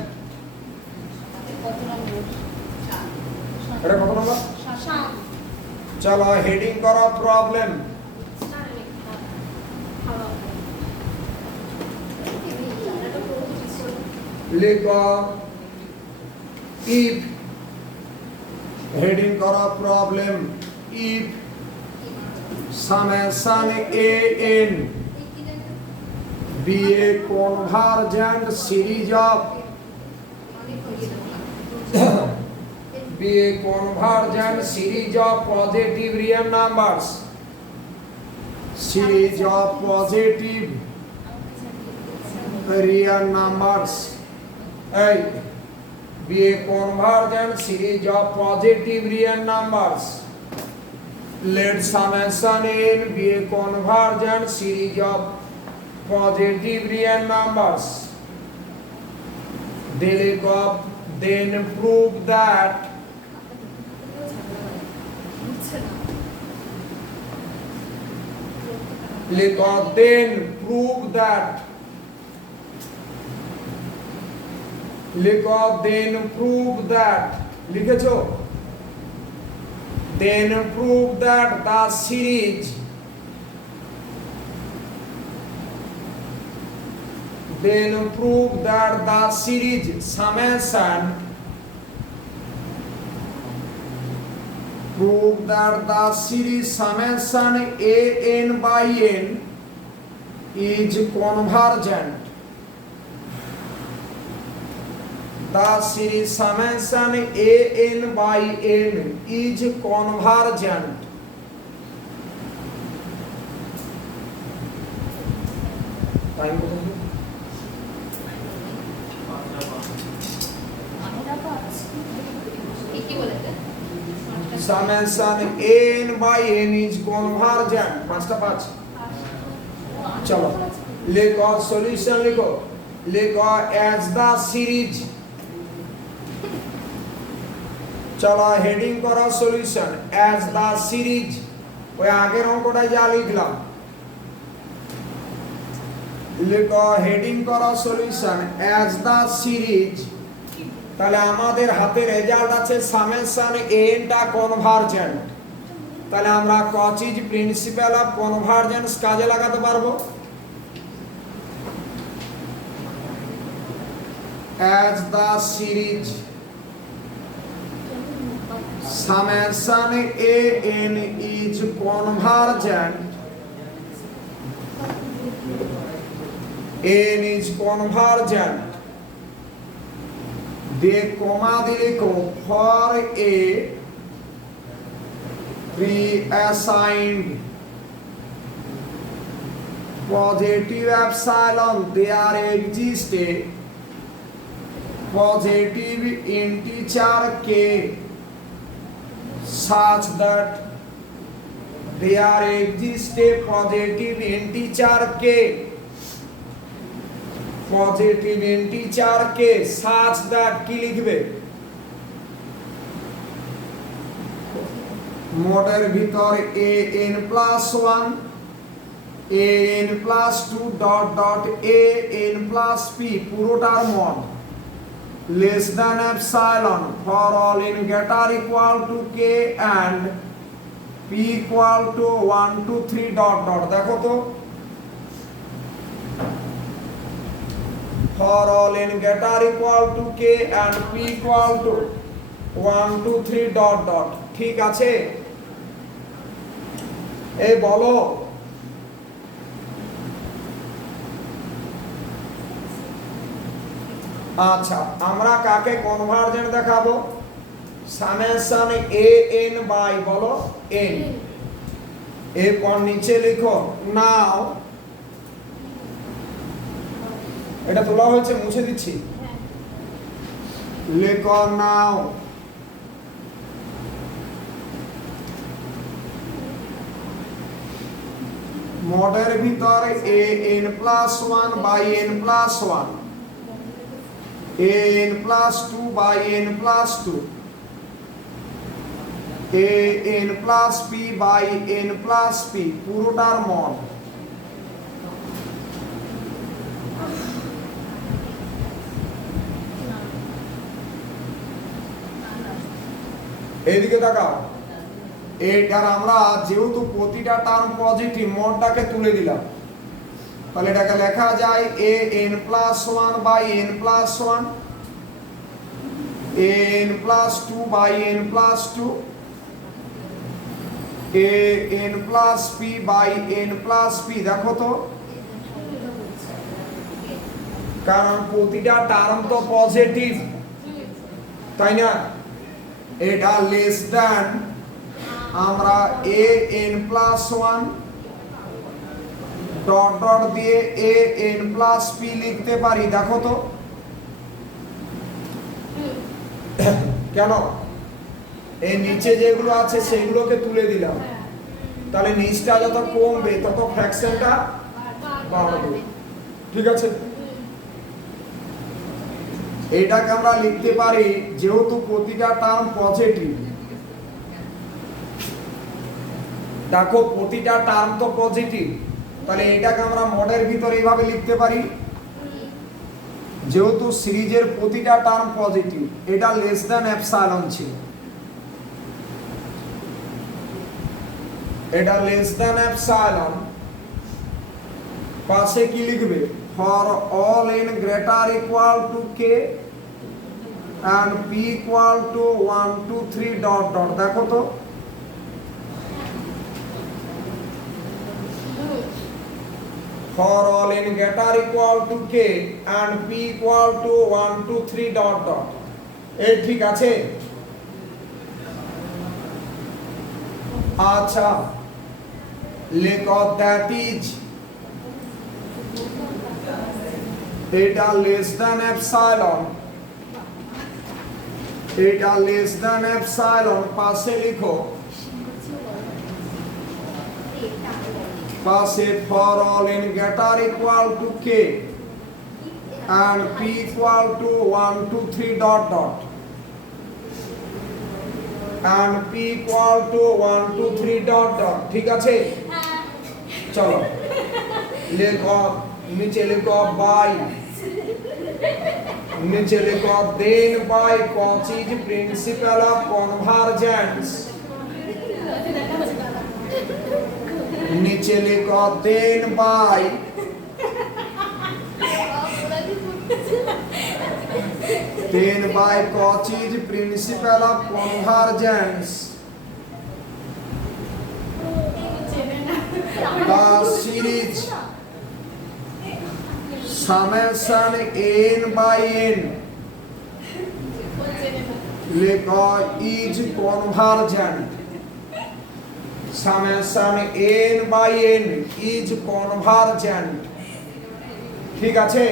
এটা কত নম্বর? চলো হেডিং করা প্রবলেম। লিখো if হেডিং করা problem if summation an be a convergent series of be a convergent series of positive real numbers, series of positive real numbers। এই be a convergent series of positive real numbers. Let summation n be a convergent series of positive real numbers. Then prove that then prove that লিখেছো then prove that the series summation a n by n is convergent. The series summation a n by n is convergent. Time কত? Summation n by n is convergent. 5টা 5 चलो लिखो सॉल्यूशन लिखो as the series चलो हेडिंग करो solution as the series ওই আগের অঙ্কটা যা লিখলাম লিখো হেডিং করো সলিউশন as the series তাহলে আমাদের হাতে রেজাল্ট আছে সামেশন n টা কনভার্জেন্ট তাহলে আমরা কচিজ প্রিন্সিপাল অফ কনভার্জেন্স কাজে লাগাতে পারবো as the series summation a n is convergent n is convergent de comma দিলে for a pre-assigned positive epsilon there exists a positive integer k such that there exists a positive integer k such that কি লিখবে মোডের ভিতর a n plus 1 a n plus 2 dot dot a n plus p পুরোটার mod less than epsilon for all in greater equal to k and p equal to 1 2 3 dot dot দেখো তো for all in greater equal to k and p equal to 1 2 3 dot dot ঠিক আছে এই বলো আচ্ছা আমরা কাকে কনভার্জেন্ট দেখাবো সামেশন a n বাই বলো n এরপর নিচে লিখো নাও এটা তোলা হয়েছে মুছে দিচ্ছি লিখো নাও মডের ভিতর a n plus 1 by n plus 1 a n plus 2 by n plus 2 a n plus p by n plus p পুরোটার মড এইদিকে তাকাও এটার আমরা যেহেতু প্রতিটা টার্ম পজিটিভ মডটাকে তুলে দিলাম তাহলে এটাকে লেখা যায় a n plus 1 by n plus 1 a n plus 2 by n plus 2 a n plus p by n plus p দেখো তো কারণ প্রতিটা টার্ম তো পজিটিভ তাই না এটা লেস দ্যান আমরা a n plus 1 dot dot দিয়ে a n plus p লিখতে পারি দেখো তো কেন? এই নিচে যেগুলো আছে সেগুলোকে তুলে দিলাম, তাহলে নিচটা যত কমবে তত ফ্র্যাকশনটা বাড়বে। ঠিক আছে, এটাকে আমরা লিখতে পারি, যেহেতু প্রতিটা টার্ম পজিটিভ, দেখো প্রতিটা টার্ম তো পজিটিভ, তাহলে এটাকে আমরা মডের ভিতরে এইভাবে লিখতে পারি, যেহেতু সিরিজের প্রতিটা টার্ম পজিটিভ, এটা লেস দ্যান এপসাইলন ছিল, এটা লেস দ্যান এপসাইলন, পাশে কি লিখবে? For all N greater equal to K and p equal to 1 2 3 dot dot। দেখো তো for all n greater equal to k and p equal to 1 2 3 dot dot। এই ঠিক আছে? আচ্ছা, লেখো that is, এটা less than epsilon, এটা less than epsilon, পাশে লিখো, পাশে for all in greater equal to K and p equal to 1 2 3 dot dot and p equal to 1 2 3 dot dot। ঠিক আছে, চলো লেখো, নিচে লেখো বাই, নিচে লেখো then by Cauchy's principle of convergence, নিচে লেখো then by Cauchy's principle of convergence the series summation n by n লেখো is convergent, summation n by n is convergent। ঠিক আছে,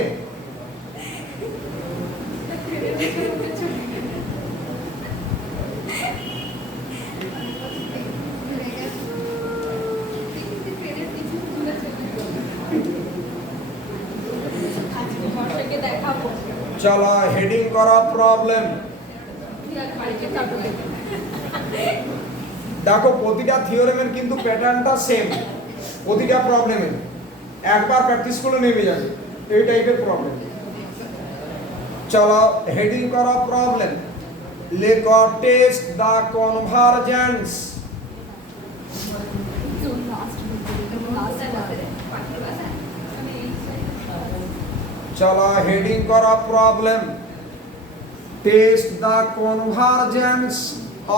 চলো হেডিং করা প্রবলেম। দেখো প্রতিটা থিওরেমের কিন্তু প্যাটার্নটা সেম, প্রতিটা প্রবলেমের একবার প্র্যাকটিস করলে নেমে যাবে এই টাইপের প্রবলেম। চলো হেডিং করা প্রবলেম, লেখো টেস্ট দ্য কনভারজেন্স। চলো হেডিং করা problem, test the convergence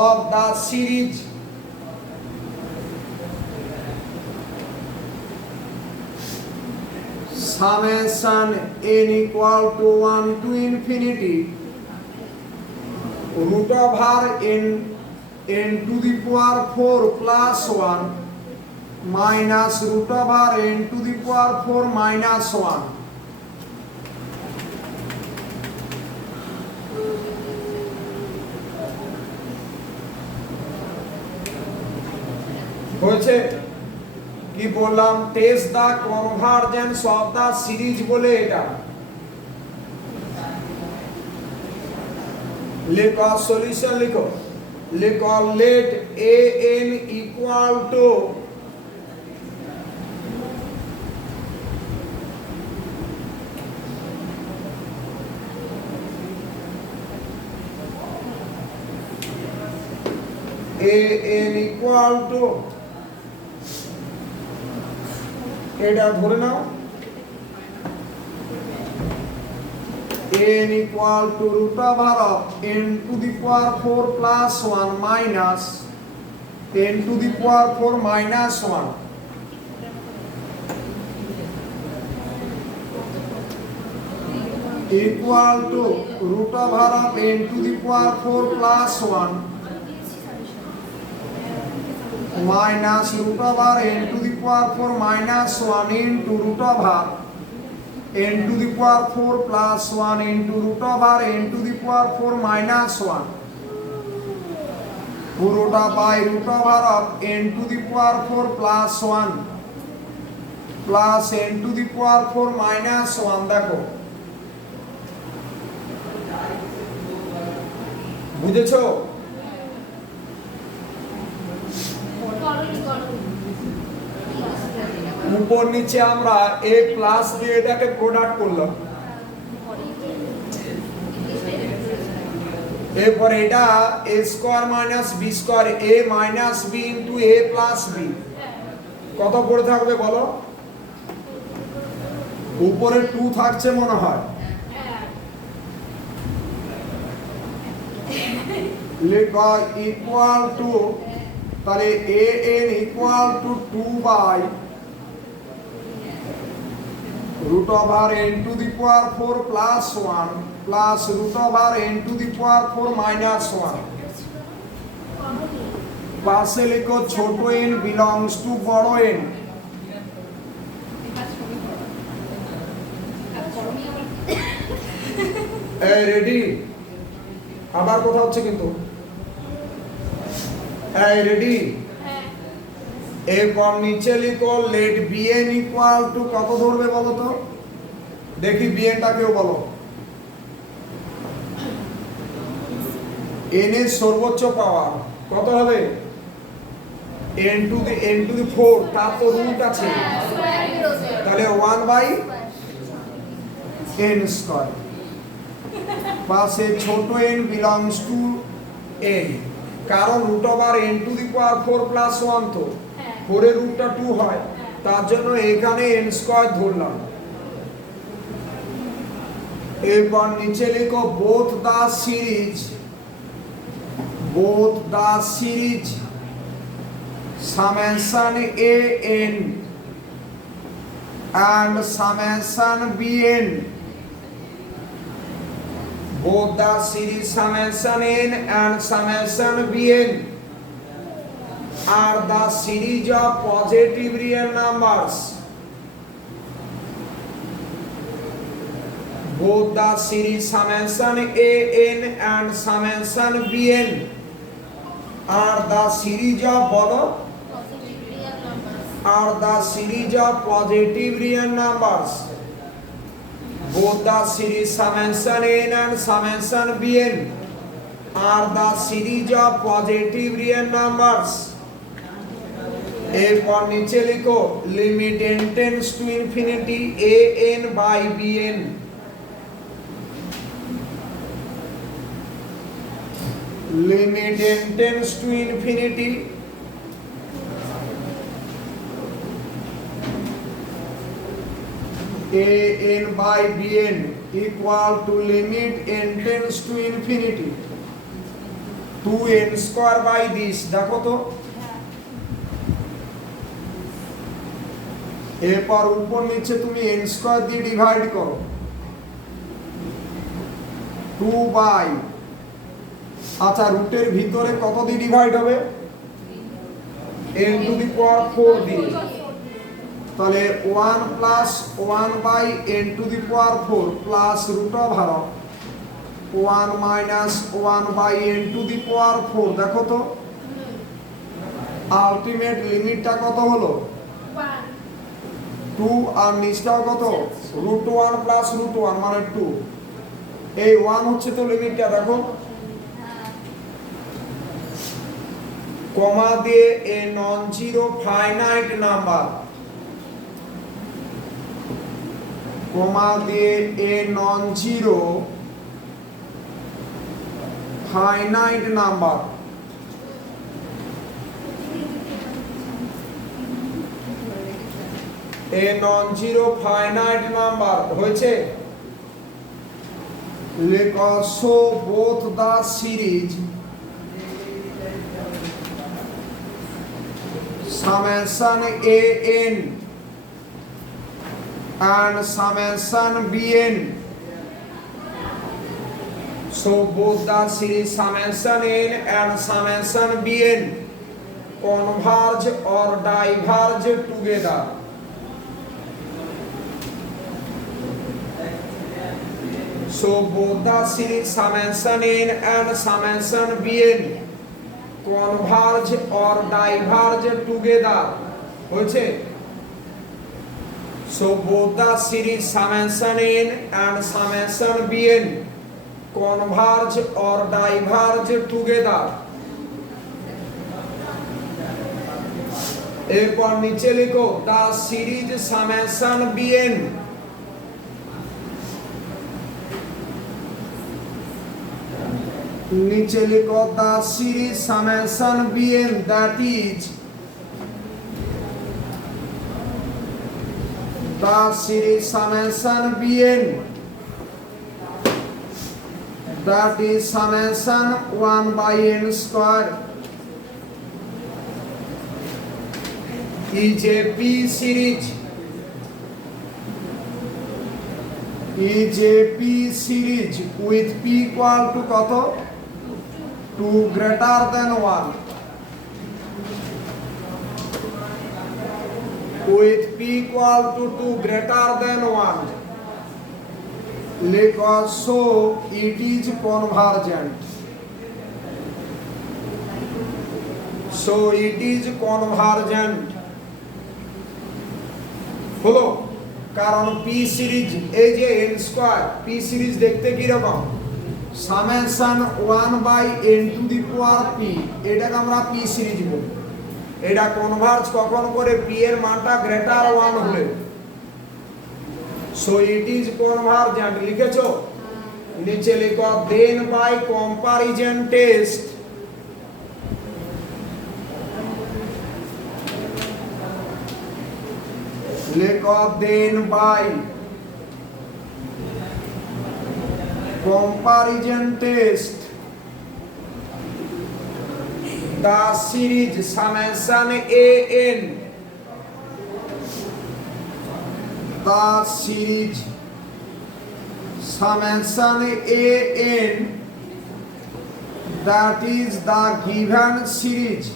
of the series summation n equal to 1 to infinity root over n to the power 4 plus 1 minus root over n to the power 4 minus 1। হয়েছে? কি বললাম? Test the convergence of the series বলে এটা লেখো, solution লিখো, লেখো let A N equal to N equal to, এটা ধরে নাও, n equal to root over of n to the power 4 plus 1 minus n to the power 4 minus 1 equal to root over of n to the power 4 plus 1 minus root over n to the power 4 minus 1 into root over n to the power 4 plus 1 into root over n to the power 4 minus 1 পুরোটা by root over of n to the power 4 plus 1 plus n to the power 4 minus 1। দেখো বুঝেছো? উপর নিচে আমরা a plus দিয়ে এটাকে প্রোডাক্ট করলাম, এরপর এটা a square minus b square a minus b into a plus b কত পড়ে থাকবে বলো? উপরে 2 থাকছে মনে হয়, লেখা ইকুয়াল টু, তাহলে an equal to 2 by root over n to the power 4 plus 1 plus root over n to the power 4 minus 1। পাশে লিখো ছোট n belongs to বড় n। এই রেডি? আবার কথা হচ্ছে কিন্তু। এই রেডি? এরপর নিচে লিখো লেট bn ইকুয়াল টু কত ধরবে বলো তো? দেখি bnটা কেউ বলো। n এর সর্বোচ্চ পাওয়ার কত হবে? n টু দি 4, তার তো রুট আছে, তাহলে 1 বাই n স্কয়ার। পাশে ছোট n বিলংস টু n, কারণ root over n to the power 4 plus 1 তো 4 এর রুটটা 2 হয়, তার জন্য এখানে n স্কয়ার ধরলাম। এরপর নিচে লিখো both the series summation an and summation bn, both the series summation n and summation bn are the series of positive real numbers. Both the series summation an and summation bn are the series of positive real numbers. Both the series summation n and summation bn are the series of positive real numbers. এরপর নিচে লিখো limit n tends to infinity an by bn। Limit n tends to infinity an by bn equal to limit n tends to infinity 2n square by this। দেখো তো এরপর উপর নিচে তুমি n square দিয়ে ডিভাইড করো, 2 বাই, আচ্ছা রুটের ভিতরে কত দিয়ে ডিভাইড হবে? n টু দি পাওয়ার 4 দিয়ে, তাহলে 1 plus 1 by n to the power 4 plus root over 1 minus 1 by n to the power 4। দেখো তো আলটিমেট লিমিটটা কত হলো? 2 আর নিচটাও কত? রুট 1 প্লাস রুট 1 মানে 2। এই 1 হচ্ছে তো লিমিটটা। দেখো কমা দিয়ে a non zero finite number, কমা দিয়ে a non zero finite number. A non zero finite number হয়েছে। লেখো so both the series summation an and summation bn, so both the series summation n and summation bn converge or diverge together. So both the series summation n and summation bn converge or diverge together হয়েছে so both the series summation n and summation bn converge or diverge together এরপর নিচে লিখো the series summation bn নিচে লিখো the series summation bn that is the series summation bn that is summation 1 by n square is a p series with p equal to কত 2 greater than 1 with p equal to 2 greater than 1 because so it is convergent so it is convergent হলো কারণ p series এই যে n square p series দেখতে কি রকম summation 1 by n to the power p এটাকে আমরা p সিরিজ বলি এটা কনভার্জ কখন করে p এর মানটা গ্রেটার 1 হলে সো ইট ইজ কনভার্জেন্ট লিখেছো নিচে লিখো দেন বাই কম্পারিজন টেস্ট লিখো then by comparison test the series summation an the series summation an that is the given series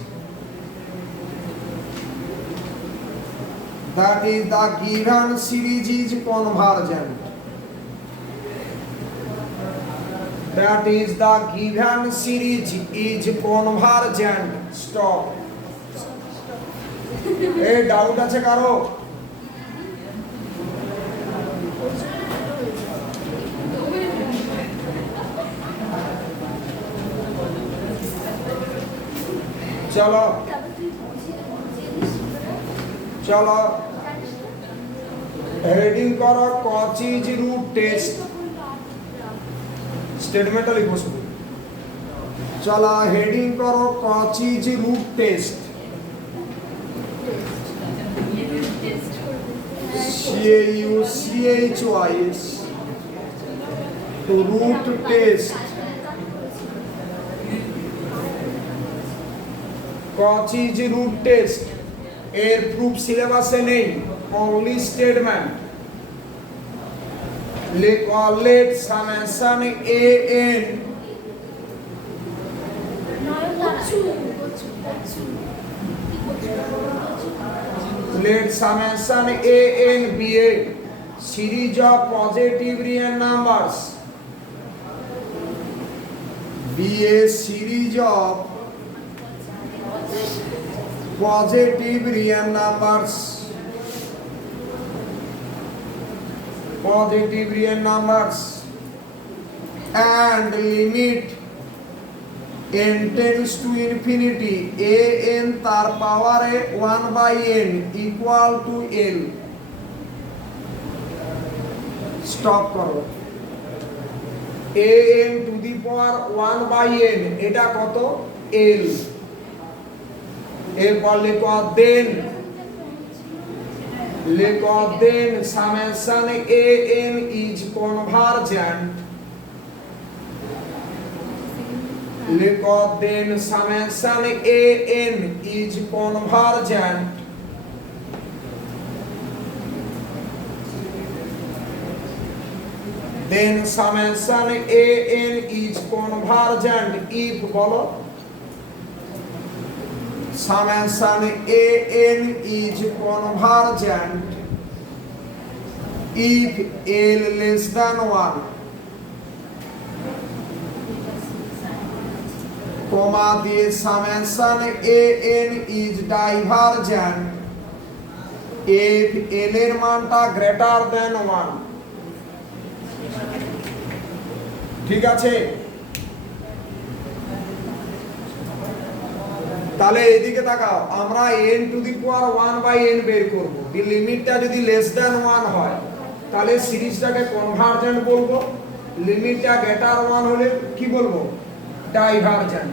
is convergent that is the given series is convergent stop এই doubt আছে কারো চলো চলো heading করো Cauchy's root test স্টেটমেন্টটা লিখো শুধু চলো হেডিং করো Cauchy's root test CAUCHYS root test Cauchy's root test এর প্রুফ সিলেবাসে নেই অনলি স্টেটমেন্ট লিখো let summation an let summation an be a series of positive real numbers be a series of positive real numbers and limit n tends to infinity an তার পাওয়ারে 1 by n equal to l stop করো an to the power 1 by n এটা কত l এরপর লিখো then summation an is convergent লিখো then summation an is convergent then summation an is convergent if বলো summation an is convergent if l less than 1 কমা দিয়ে summation A N is divergent if n এর মানটা greater than 1। ঠিক আছে, তাহলে এইদিকে তাকাও, আমরা n টু দি পাওয়ার 1/n বের করব। এই লিমিটটা যদি লেস দ্যান 1 হয় তাহলে সিরিজটাকে কনভারজেন্ট বলবো, লিমিটটা গ্রেটার 1 হলে কি বলবো, ডাইভারজেন্ট।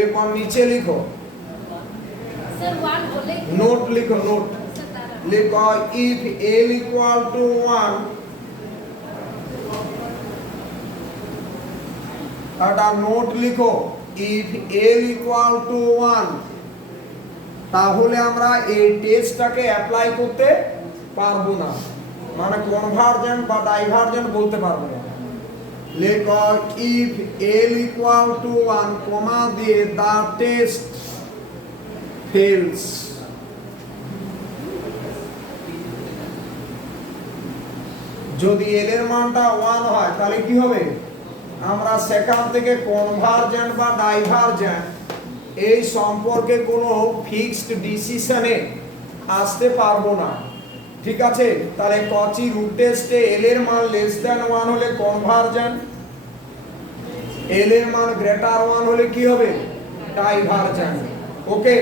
এরপর নিচে লিখো, স্যার 1 হলে নোট লিখো, নোট স্যার দাঁড়ান। লিখো if l equal to 1, একটা নোট লিখো, if l equal to 1, তাহলে আমরা এই টেস্টটাকে অ্যাপ্লাই করতে পারবো না, মানে কনভারজেন্ট বা ডাইভারজেন্ট বলতে পারবো না। লেখো if l equal to 1, কমা দিয়ে the test fails। যদি l এর মানটা 1 হয় তাহলে কি হবে, আমরা সেখান থেকে কনভারজেন্ট বা ডাইভারজেন্ট এই সম্পর্কে কোনো ফিক্সড ডিসিশনে আসতে পারবো না। ঠিক আছে, তাহলে কচি রুট টেস্টে l এর মান লেস দ্যান 1 হলে কনভারজেন্ট, l এর মান গ্রেটার 1 হলে কি হবে, ডাইভারজেন্ট। ওকে,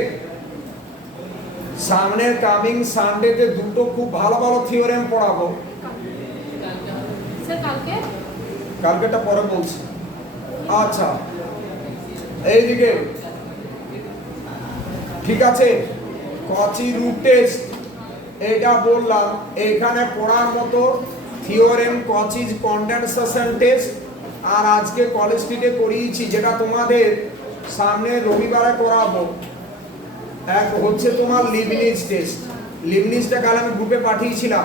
সামনের কামিং সানডেতে দুটো খুব ভালো ভালো থিওরেম পড়াবো। স্যার কালকে কালকেটা পরে বলছি। আচ্ছা, এইদিকে ঠিক আছে, কচি রুট টেস্ট এটা বললাম, এখানে পড়ার মতো থিওরেম কচিজ কনডেনসেশন টেস্ট আর আজকে কলেজ স্ট্রিটে করিয়েছি, যেটা তোমাদের সামনে রবিবারে করাবো। এক হচ্ছে তোমার লিবনিজ টেস্ট, লিবনিজটা কাল আমি গ্রুপে পাঠিয়েছিলাম,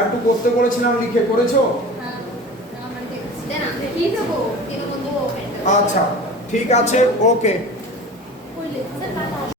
একটু করতে বলেছিলাম, লিখে করেছো? কি দেবো? আচ্ছা ঠিক আছে, ওকে। স্যার